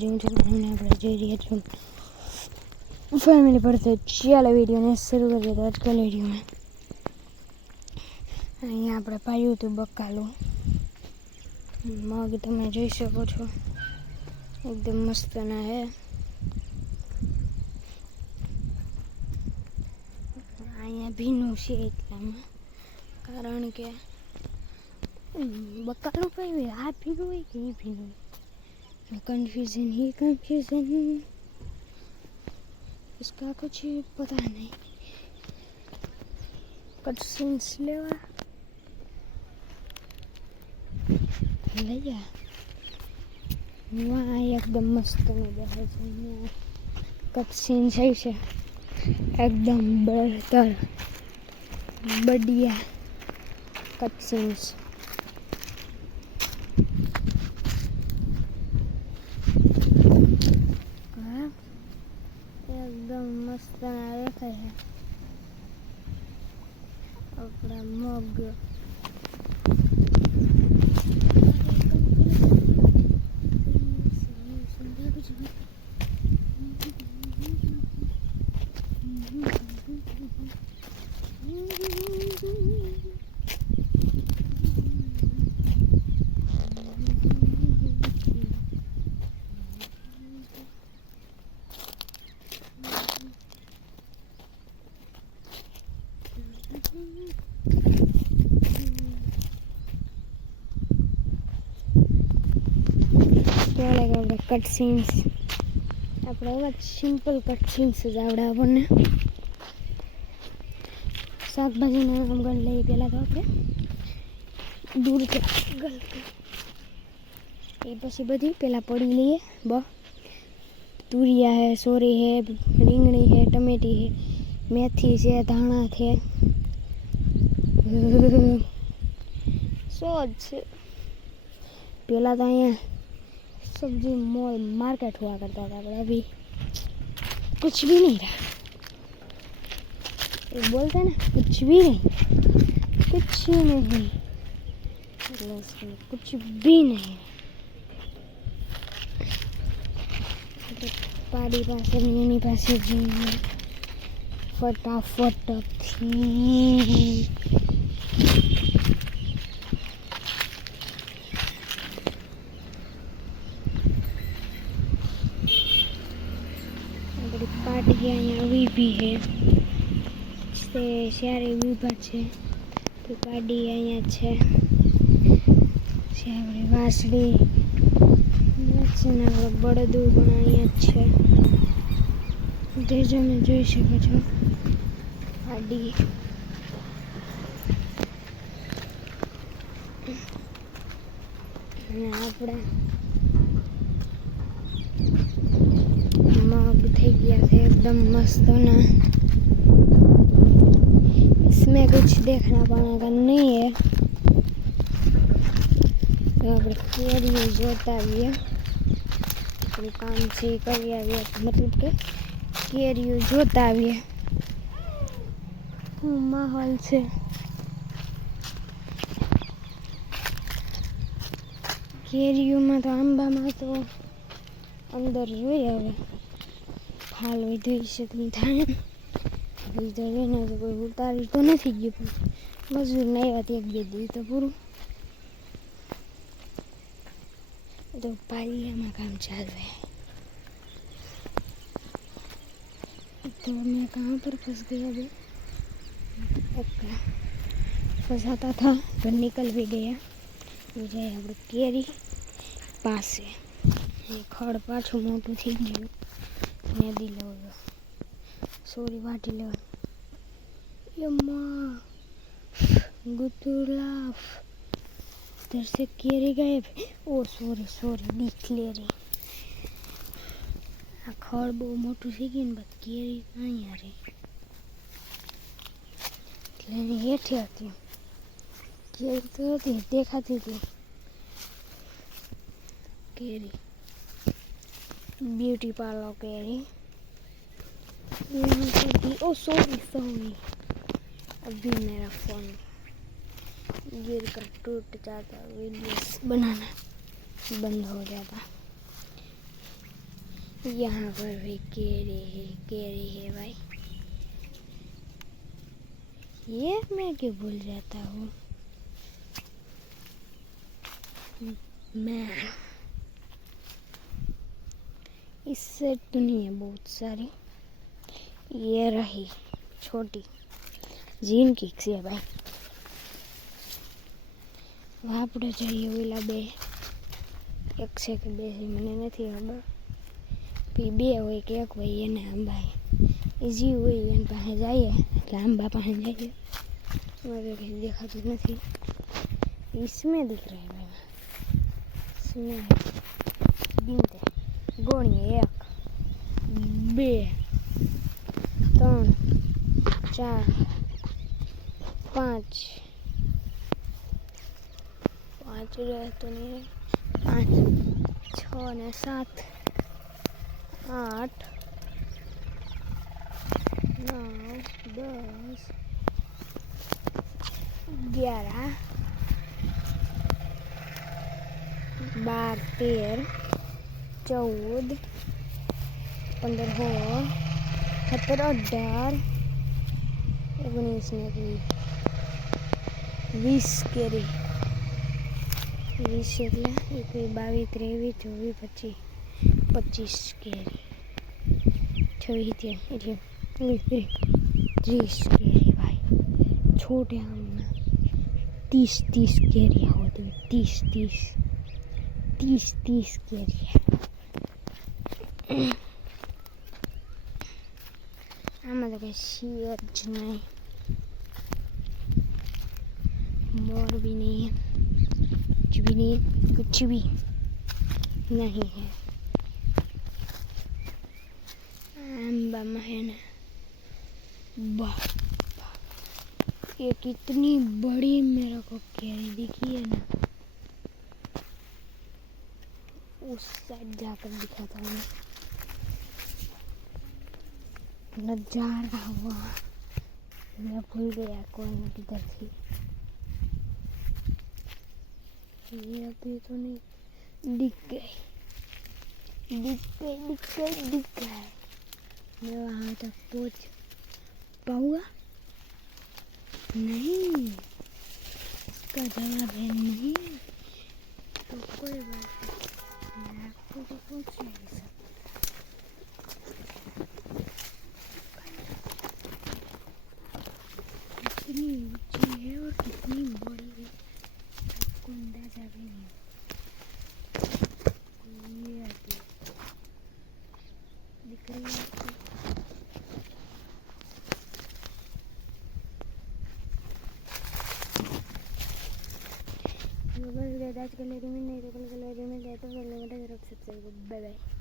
જોઉં છું અને આપણે જઈ રહ્યા છું ફેમિલી પર તો ચાલો વિડીયોને શરૂ કરીએ તો આજકાલ વિડીયોમાં અહીંયા આપણે પાયું હતું બકાલું મગ તમે જોઈ શકો છો એકદમ મસ્ત ના હે અહીંયા ભીનું છે એટલામાં કારણ કે બકાલું પાયું આ ભીનું હોય કે એ ભીનું कंफ्यूजन ही कंफ्यूजन इसका कुछ पता नहीं कट सीन्स लेवा લઈએ વાહ એકદમ મસ્ત મજા છે અહીંયા કટ સીન છે છે એકદમ બહેતર બઢિયા કટ સીન્સ એકદમ મસ્ત દેખાય છે આપણા મગ કેવા લાગે આપણે કટ સીન્સ આપણે એવા સિમ્પલ કટ સીન્સ જ આવડે આપણને શાકભાજીના નામ ગણ લઈએ પહેલાં તો આપણે દૂર ગલ એ પછી બધી પહેલાં પડી લઈએ બ તુરિયા હે સોરી હે રીંગણી હે ટમેટી હે મેથી છે ધાણા છે સોજ છે પહેલાં તો અહીંયા सब्जी मॉल मार्केट हुआ करता था पर अभी कुछ भी नहीं रहा एक बोलते हैं ना कुछ भी नहीं कुछ नहीं मतलब इसमें कुछ भी नहीं એટલે પાડી પાસે ને એની પાસે જઈને ફટાફટથી થોડી પાટી અહીંયા વીભી છે. તે શિયારે વીભા છે. તો પાડી અહીંયા છે. શિયાળી વાસળી બળદું પણ અહીંયા છે. તે તમે જોઈ શકો છો. પાડી અને આપણે मग થઈ ગયા છે एकदम मस्त ना इसमें कुछ देखना पाएगा नहीं है તો આપણે કેરીઓ જોતા આવીએ આપણું કામ છે એ કરી આવીએ મતલબ કે કેરીઓ જોતા આવીએ શું માહોલ છે કેરીઓમાં તો આંબામાં તો અંદર જોઈએ હવે ફાલ વધ્યો છે તમે થાય લીધો એને તો કોઈ ઉતારી તો નથી ગયું પણ મજૂર નહીં આવ્યા એક બે દી તો પૂરું એ તો પાલિયામાં કામ ચાલવે तो मैं कहाँ पर फंस गया अभी ओके फंसाता था पर निकल भी गया ये જાય આપણે કેરી પાસે એ ખડ પાછું મોટું થઈ ગયું ने दी लो सॉरी वाटी लो यम्मा, गुतुलाफ। इधर से केरी गए ओ, सॉरी सॉरी बीच ले रही अखर बहुत मोटू सी गिन बट केरी नहीं आ रही। लेने ये थे आती केरी तो थी देखा तो थी थी केरी। ब्यूटी पार्लर केरी यहाँ पे भी ओ सॉरी सॉरी अभी मेरा फ़ोन गिर कर टूट जाता वीडियोस बनाना बंद हो जाता यहाँ पर भी केरे है केरे है भाई। ये मैं क्यों भूल जाता हूँ? मैं इससे तो नहीं है बहुत सारी ये रही छोटी જીન કીક છે ભાઈ આપણે જઈએ ઓલા બે એક છે કે બે છે મને નથી ખબર પછી બે હોય કે એક હોય એને આંબા એ જી હોય એની પાસે જઈએ એટલે આંબા પાસે જઈએ મારે કંઈ દેખાતું નથી इसमें दिख रहा है भाई इसमें गिनते ગોણીએ એક બે ત્રણ ચાર પાંચ પાંચ રહેતો નહીં પાંચ છ ને સાત આઠ નવ દસ અગિયાર બાર તેર ચૌદ પંદર સોળ સત્તર અઢાર ઓગણીસ ને વીસ વીસ કેરી વીસ એટલે એકવીસ બાવીસ ત્રેવીસ ચોવીસ પચીસ પચીસ કેરી છવ્વીસ એટલે વીસ ત્રીસ ત્રીસ કેરી ભાઈ छोटे आम में तीस तीस केरिया होती है तीस तीस तीस तीस केरिया આમાં আমাদেরকে শিয়ার জন্য मोर भी नहीं है कुछ good नहीं है कुछ here. I'm by my hand. Bah. ये कितनी बड़ी मेरे को कैरी दिखी है ना उस साइड जाकर दिखाता हूँ नज़ारा हुआ। मैं भूल गया कौन किधर थी। ये अभी तो नहीं, दिख गई। दिख गई दिख गई दिख गई मैं वहाँ तक पहुँच पाऊँगा? नहीं। इसका जवाब है नहीं। तो कोई बात नहीं। मैं आपको तो पूछ नहीं सकता कितनी ऊँची है और कितनी बड़ी है आपको अंदाज़ा भी नहीं ये आती है। दिख रही है आपको बस गए आज के लिए नहीं तो कल के लिए मिल